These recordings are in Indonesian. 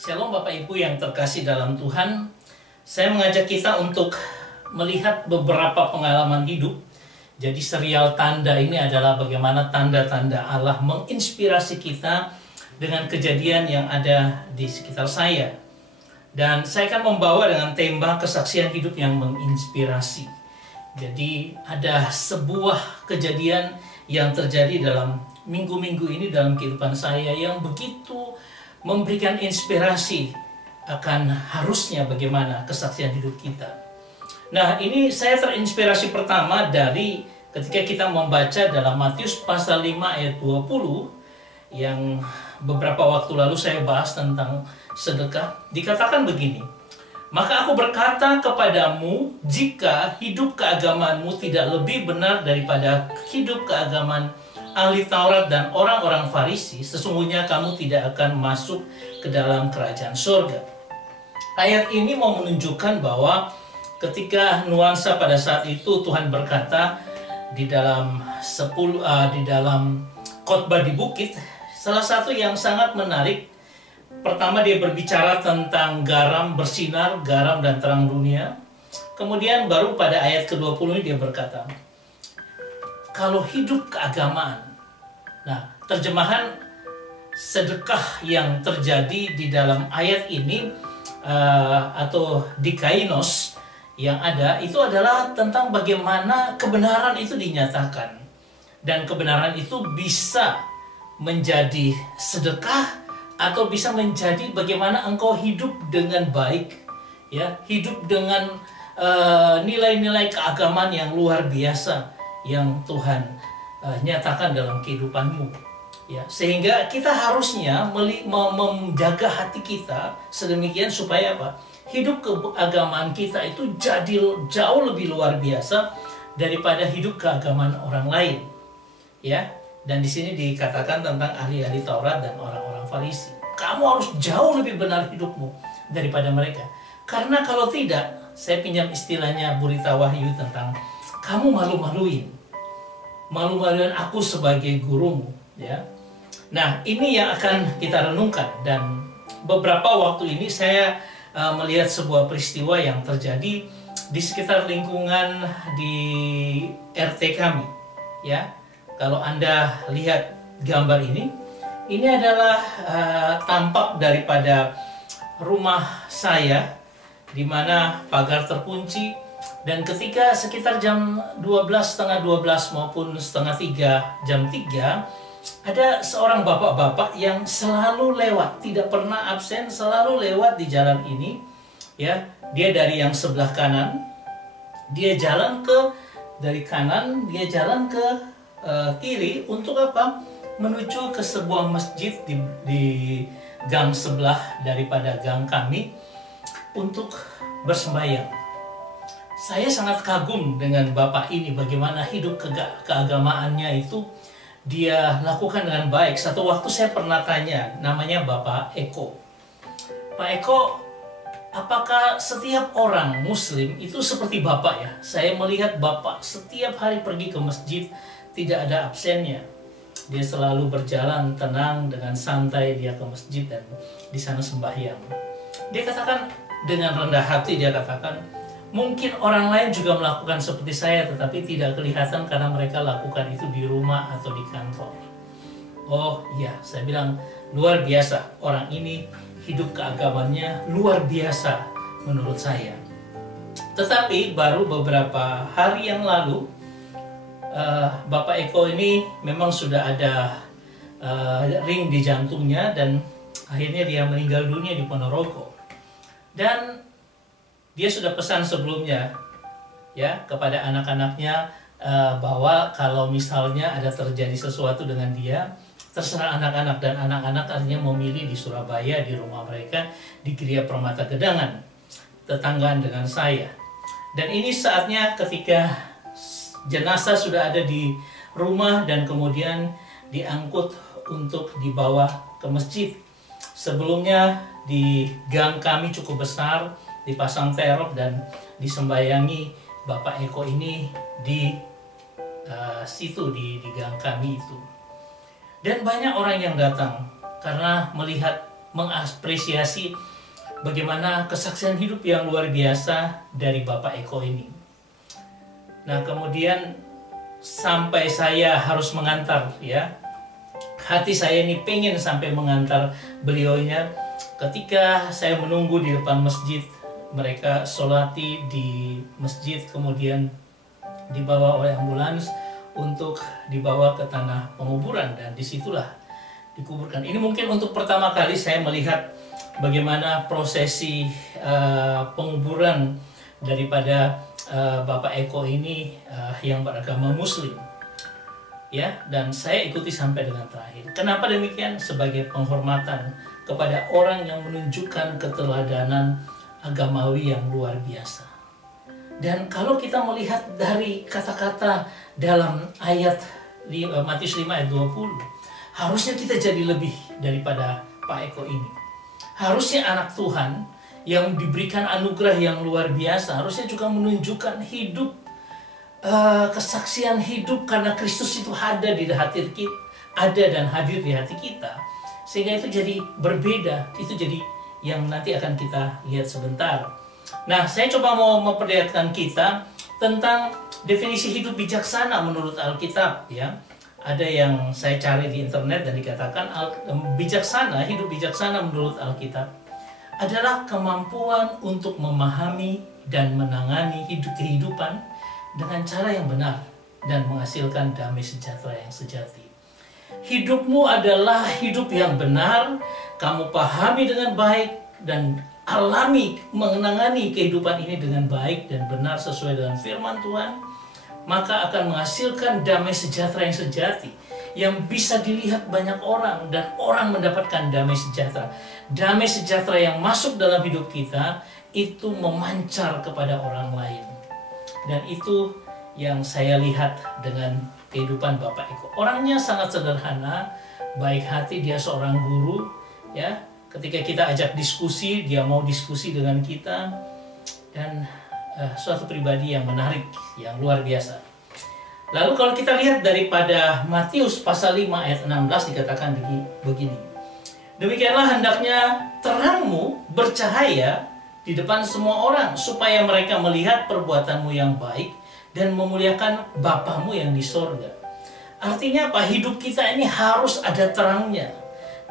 Shalom Bapak Ibu yang terkasih dalam Tuhan. Saya mengajak kita untuk melihat beberapa pengalaman hidup. Jadi serial tanda ini adalah bagaimana tanda-tanda Allah menginspirasi kita dengan kejadian yang ada di sekitar saya. Dan saya akan membawa dengan tema kesaksian hidup yang menginspirasi. Jadi ada sebuah kejadian yang terjadi dalam minggu-minggu ini dalam kehidupan saya yang begitu memberikan inspirasi akan harusnya bagaimana kesaksian hidup kita. Nah, ini saya terinspirasi pertama dari ketika kita membaca dalam Matius pasal 5 ayat 20 yang beberapa waktu lalu saya bahas tentang sedekah. Dikatakan begini, "Maka aku berkata kepadamu, jika hidup keagamaanmu tidak lebih benar daripada hidup keagamaan ahli Taurat dan orang-orang Farisi, sesungguhnya kamu tidak akan masuk ke dalam kerajaan surga." Ayat ini mau menunjukkan bahwa ketika nuansa pada saat itu Tuhan berkata di dalam khotbah di bukit, salah satu yang sangat menarik, pertama dia berbicara tentang garam bersinar, garam dan terang dunia. Kemudian baru pada ayat ke-20 ini dia berkata, kalau hidup keagamaan. Nah, terjemahan sedekah yang terjadi di dalam ayat ini atau dikainos yang ada itu adalah tentang bagaimana kebenaran itu dinyatakan. Dan kebenaran itu bisa menjadi sedekah atau bisa menjadi bagaimana engkau hidup dengan baik, ya, hidup dengan nilai-nilai keagamaan yang luar biasa yang Tuhan nyatakan dalam kehidupanmu. Ya, sehingga kita harusnya menjaga hati kita sedemikian supaya apa? Hidup keagamaan kita itu jadi jauh lebih luar biasa daripada hidup keagamaan orang lain. Ya, dan di sini dikatakan tentang ahli-ahli Taurat dan orang-orang Farisi. Kamu harus jauh lebih benar hidupmu daripada mereka. Karena kalau tidak, saya pinjam istilahnya Burita Wahyu tentang kamu malu-maluin aku sebagai gurumu, ya. Nah, ini yang akan kita renungkan, dan beberapa waktu ini saya melihat sebuah peristiwa yang terjadi di sekitar lingkungan di RT kami, ya. Kalau Anda lihat gambar ini adalah tampak daripada rumah saya di mana pagar terkunci, dan ketika sekitar jam 12, setengah 12 maupun setengah 3, jam 3, ada seorang bapak-bapak yang selalu lewat, tidak pernah absen, selalu lewat di jalan ini, ya. Dia dari yang sebelah kanan, dia jalan dari kanan, dia jalan ke kiri untuk apa? Menuju ke sebuah masjid di gang sebelah daripada gang kami untuk bersembahyang. Saya sangat kagum dengan bapak ini, bagaimana hidup keagamaannya itu dia lakukan dengan baik. Satu waktu saya pernah tanya, namanya Bapak Eko. Pak Eko, apakah setiap orang muslim itu seperti Bapak ya? Saya melihat Bapak setiap hari pergi ke masjid, tidak ada absennya. Dia selalu berjalan tenang dengan santai, dia ke masjid dan di sana sembahyang. Dia katakan dengan rendah hati, dia katakan, mungkin orang lain juga melakukan seperti saya, tetapi tidak kelihatan karena mereka lakukan itu di rumah atau di kantor. Oh iya, saya bilang luar biasa. Orang ini hidup keagamaannya luar biasa menurut saya. Tetapi baru beberapa hari yang lalu, Bapak Eko ini memang sudah ada ring di jantungnya dan akhirnya dia meninggal dunia di Ponorogo. Dan dia sudah pesan sebelumnya, ya, kepada anak-anaknya bahwa kalau misalnya ada terjadi sesuatu dengan dia, terserah anak-anak, dan anak-anak artinya memilih di Surabaya, di rumah mereka di Geria Permata Gedangan, tetanggaan dengan saya. Dan ini saatnya ketika jenazah sudah ada di rumah dan kemudian diangkut untuk dibawa ke masjid. Sebelumnya di gang kami cukup besar, dipasang terop dan disembayangi Bapak Eko ini di situ di gang kami itu. Dan banyak orang yang datang karena melihat mengapresiasi bagaimana kesaksian hidup yang luar biasa dari Bapak Eko ini. Nah, kemudian sampai saya harus mengantar, ya, hati saya ini pengen sampai mengantar beliaunya. Ketika saya menunggu di depan masjid, mereka sholati di masjid, kemudian dibawa oleh ambulans untuk dibawa ke tanah penguburan, dan disitulah dikuburkan. Ini mungkin untuk pertama kali saya melihat bagaimana prosesi penguburan daripada Bapak Eko ini yang beragama Muslim, ya, dan saya ikuti sampai dengan terakhir. Kenapa demikian? Sebagai penghormatan kepada orang yang menunjukkan keteladanan agamawi yang luar biasa. Dan kalau kita melihat dari kata-kata dalam ayat Matius 5 ayat 20, harusnya kita jadi lebih daripada Pak Eko ini. Harusnya anak Tuhan yang diberikan anugerah yang luar biasa harusnya juga menunjukkan hidup, kesaksian hidup, karena Kristus itu ada di hati kita, ada dan hadir di hati kita, sehingga itu jadi berbeda. Itu jadi yang nanti akan kita lihat sebentar. Nah, saya coba mau memperlihatkan kita tentang definisi hidup bijaksana menurut Alkitab, ya. Ada yang saya cari di internet dan dikatakan bijaksana, hidup bijaksana menurut Alkitab adalah kemampuan untuk memahami dan menangani kehidupan dengan cara yang benar dan menghasilkan damai sejahtera yang sejati. Hidupmu adalah hidup yang benar, kamu pahami dengan baik dan alami menangani kehidupan ini dengan baik dan benar sesuai dengan firman Tuhan, maka akan menghasilkan damai sejahtera yang sejati yang bisa dilihat banyak orang, dan orang mendapatkan damai sejahtera. Damai sejahtera yang masuk dalam hidup kita itu memancar kepada orang lain. Dan itu yang saya lihat dengan kehidupan Bapak Eko. Orangnya sangat sederhana, baik hati, dia seorang guru, ya. Ketika kita ajak diskusi, dia mau diskusi dengan kita, dan suatu pribadi yang menarik, yang luar biasa. Lalu kalau kita lihat daripada Matius pasal 5 ayat 16 dikatakan begini. Demikianlah hendaknya terangmu bercahaya di depan semua orang, supaya mereka melihat perbuatanmu yang baik dan memuliakan Bapamu yang di sorga. Artinya apa? Hidup kita ini harus ada terangnya.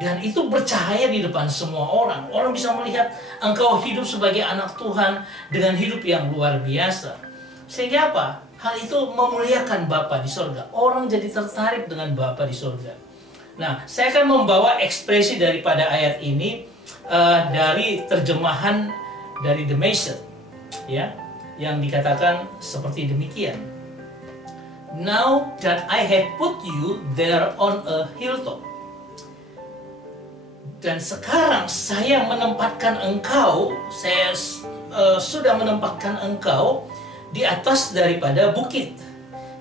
Dan itu bercahaya di depan semua orang. Orang bisa melihat engkau hidup sebagai anak Tuhan dengan hidup yang luar biasa. Sehingga apa? Hal itu memuliakan Bapa di sorga. Orang jadi tertarik dengan Bapa di sorga. Nah, saya akan membawa ekspresi daripada ayat ini dari terjemahan dari The Mason, ya, yang dikatakan seperti demikian. Now that I have put you there on a hilltop. Dan sekarang saya menempatkan engkau, saya sudah menempatkan engkau di atas daripada bukit.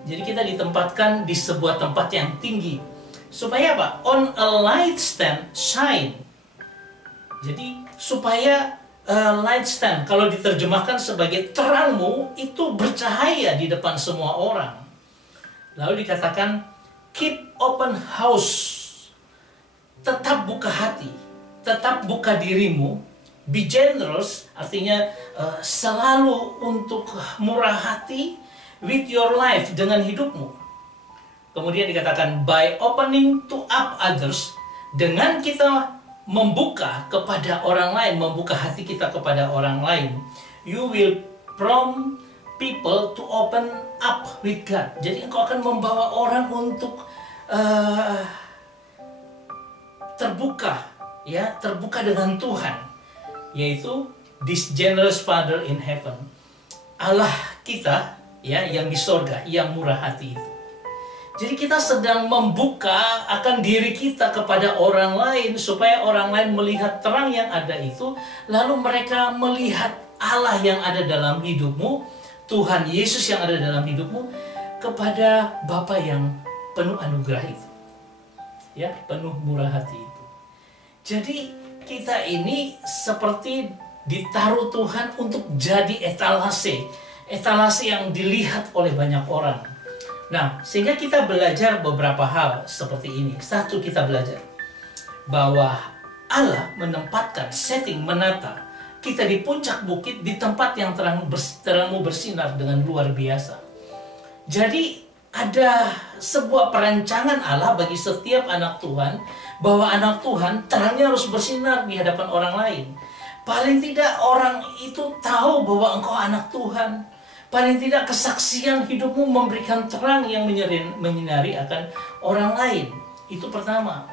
Jadi kita ditempatkan di sebuah tempat yang tinggi. Supaya apa? On a light stand shine. Jadi supaya light stand, kalau diterjemahkan sebagai terangmu, itu bercahaya di depan semua orang. Lalu dikatakan keep open house. Tetap buka hati, tetap buka dirimu. Be generous, artinya selalu untuk murah hati with your life, dengan hidupmu. Kemudian dikatakan by opening to up others, dengan kita membuka kepada orang lain, membuka hati kita kepada orang lain, you will prompt people to open up with God. Jadi engkau akan membawa orang untuk terbuka, ya, terbuka dengan Tuhan, yaitu this generous Father in heaven, Allah kita, ya, yang di sorga, yang murah hati itu. Jadi kita sedang membuka akan diri kita kepada orang lain, supaya orang lain melihat terang yang ada itu, lalu mereka melihat Allah yang ada dalam hidupmu, Tuhan Yesus yang ada dalam hidupmu, kepada Bapa yang penuh anugerah itu, ya, penuh murah hati itu. Jadi kita ini seperti ditaruh Tuhan untuk jadi etalase yang dilihat oleh banyak orang. Nah, sehingga kita belajar beberapa hal seperti ini. Satu, kita belajar bahwa Allah menempatkan, setting, menata kita di puncak bukit, di tempat yang terangmu bersinar dengan luar biasa. Jadi ada sebuah perancangan Allah bagi setiap anak Tuhan, bahwa anak Tuhan terangnya harus bersinar di hadapan orang lain. Paling tidak orang itu tahu bahwa engkau anak Tuhan. Paling tidak kesaksian hidupmu memberikan terang yang menyinari akan orang lain. Itu pertama.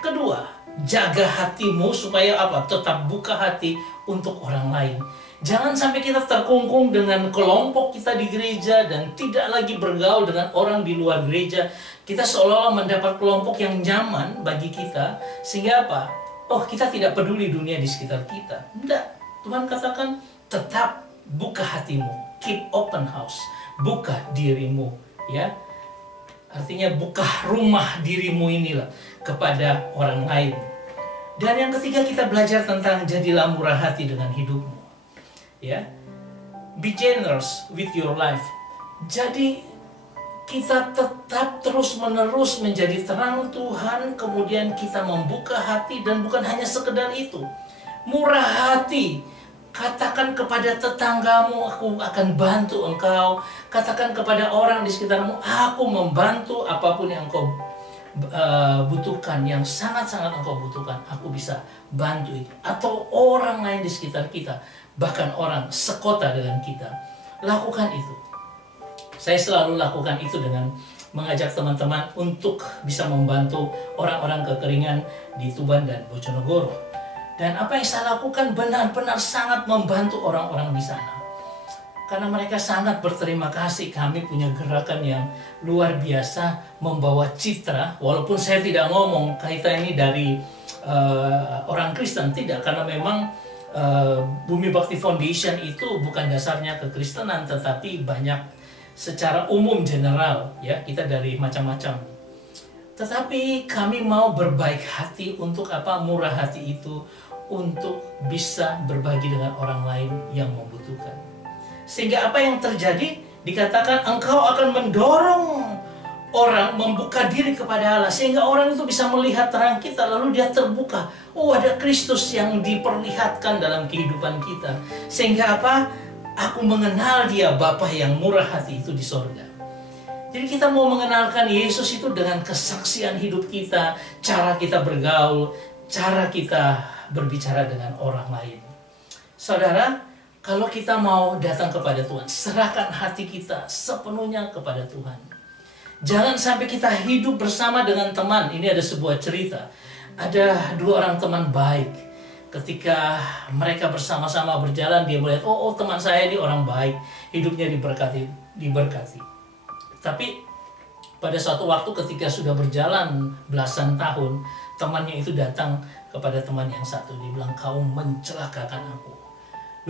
Kedua, jaga hatimu supaya apa? Tetap buka hati untuk orang lain. Jangan sampai kita terkungkung dengan kelompok kita di gereja dan tidak lagi bergaul dengan orang di luar gereja. Kita seolah-olah mendapat kelompok yang nyaman bagi kita, sehingga apa? Oh, kita tidak peduli dunia di sekitar kita. Tidak. Tuhan katakan tetap buka hatimu. Keep open house. Buka dirimu, ya. Artinya buka rumah dirimu inilah kepada orang lain. Dan yang ketiga, kita belajar tentang jadilah murah hati dengan hidupmu. Ya. Be generous with your life. Jadi kita tetap terus-menerus menjadi terang Tuhan, kemudian kita membuka hati, dan bukan hanya sekedar itu. Murah hati. Katakan kepada tetanggamu, aku akan bantu engkau. Katakan kepada orang di sekitarmu, aku membantu apapun yang engkau butuhkan, yang sangat-sangat engkau butuhkan, aku bisa bantu itu. Atau orang lain di sekitar kita, bahkan orang sekota dengan kita. Lakukan itu. Saya selalu lakukan itu dengan mengajak teman-teman untuk bisa membantu orang-orang kekeringan di Tuban dan Bojonegoro. Dan apa yang saya lakukan benar-benar sangat membantu orang-orang di sana. Karena mereka sangat berterima kasih, kami punya gerakan yang luar biasa membawa citra. Walaupun saya tidak ngomong kaitan ini dari orang Kristen, tidak. Karena memang Bumi Bakti Foundation itu bukan dasarnya kekristenan, tetapi banyak secara umum general, ya, kita dari macam-macam. Tetapi kami mau berbaik hati untuk apa? Murah hati itu untuk bisa berbagi dengan orang lain yang membutuhkan. Sehingga apa yang terjadi? Dikatakan engkau akan mendorong orang membuka diri kepada Allah, sehingga orang itu bisa melihat terang kita, lalu dia terbuka. Oh, ada Kristus yang diperlihatkan dalam kehidupan kita. Sehingga apa? Aku mengenal dia, Bapa yang murah hati itu di sorga. Jadi kita mau mengenalkan Yesus itu dengan kesaksian hidup kita, cara kita bergaul, cara kita berbicara dengan orang lain. Saudara, kalau kita mau datang kepada Tuhan, serahkan hati kita sepenuhnya kepada Tuhan. Jangan sampai kita hidup bersama dengan teman. Ini ada sebuah cerita. Ada dua orang teman baik. Ketika mereka bersama-sama berjalan, dia melihat, oh teman saya ini orang baik, hidupnya diberkati. Tapi pada suatu waktu ketika sudah berjalan belasan tahun, temannya itu datang kepada teman yang satu. Dia bilang, kau mencelakakan aku.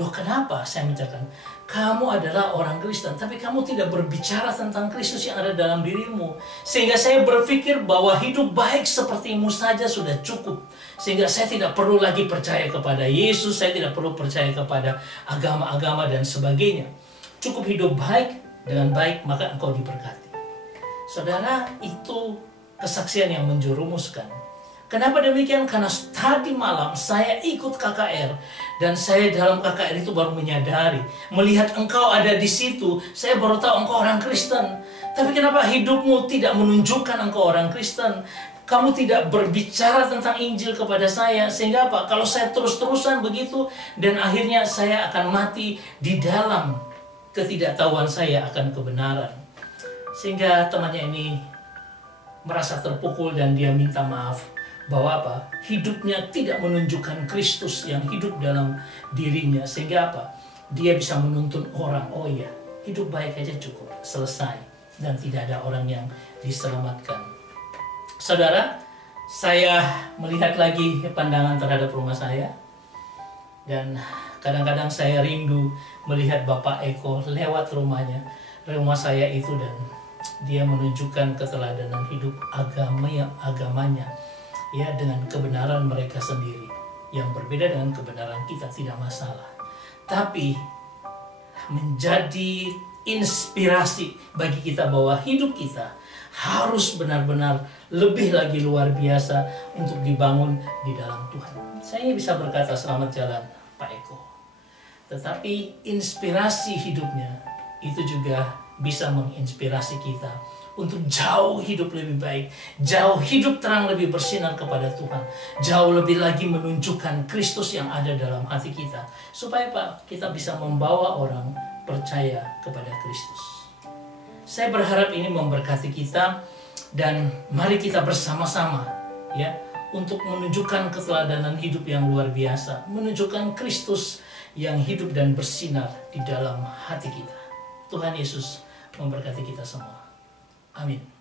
Loh, kenapa saya mencelakakan? Kamu adalah orang Kristen, tapi kamu tidak berbicara tentang Kristus yang ada dalam dirimu. Sehingga saya berpikir bahwa hidup baik sepertimu saja sudah cukup. Sehingga saya tidak perlu lagi percaya kepada Yesus, saya tidak perlu percaya kepada agama-agama dan sebagainya. Cukup hidup baik, dengan baik maka engkau diberkati. Saudara, itu kesaksian yang menjerumuskan. Kenapa demikian? Karena tadi malam saya ikut KKR, dan saya dalam KKR itu baru menyadari, melihat engkau ada di situ, saya baru tahu engkau orang Kristen. Tapi kenapa hidupmu tidak menunjukkan engkau orang Kristen? Kamu tidak berbicara tentang Injil kepada saya, sehingga apa? Kalau saya terus-terusan begitu, dan akhirnya saya akan mati di dalam ketidaktahuan saya akan kebenaran. Sehingga temannya ini merasa terpukul dan dia minta maaf. Bahwa apa? Hidupnya tidak menunjukkan Kristus yang hidup dalam dirinya. Sehingga apa? Dia bisa menuntun orang. Oh iya, hidup baik aja cukup. Selesai. Dan tidak ada orang yang diselamatkan. Saudara, saya melihat lagi pandangan terhadap rumah saya. Dan kadang-kadang saya rindu melihat Bapak Eko lewat rumahnya. Rumah saya itu, dan dia menunjukkan keteladanan hidup agamanya. Ya, dengan kebenaran mereka sendiri yang berbeda dengan kebenaran kita, tidak masalah, tapi menjadi inspirasi bagi kita bahwa hidup kita harus benar-benar lebih lagi luar biasa untuk dibangun di dalam Tuhan. Saya bisa berkata selamat jalan Pak Eko. Tetapi inspirasi hidupnya itu juga bisa menginspirasi kita untuk jauh hidup lebih baik, jauh hidup terang lebih bersinar kepada Tuhan, jauh lebih lagi menunjukkan Kristus yang ada dalam hati kita, supaya Pak, kita bisa membawa orang percaya kepada Kristus. Saya berharap ini memberkati kita, dan mari kita bersama-sama ya untuk menunjukkan keteladanan hidup yang luar biasa, menunjukkan Kristus yang hidup dan bersinar di dalam hati kita. Tuhan Yesus memberkati kita semua. Amin.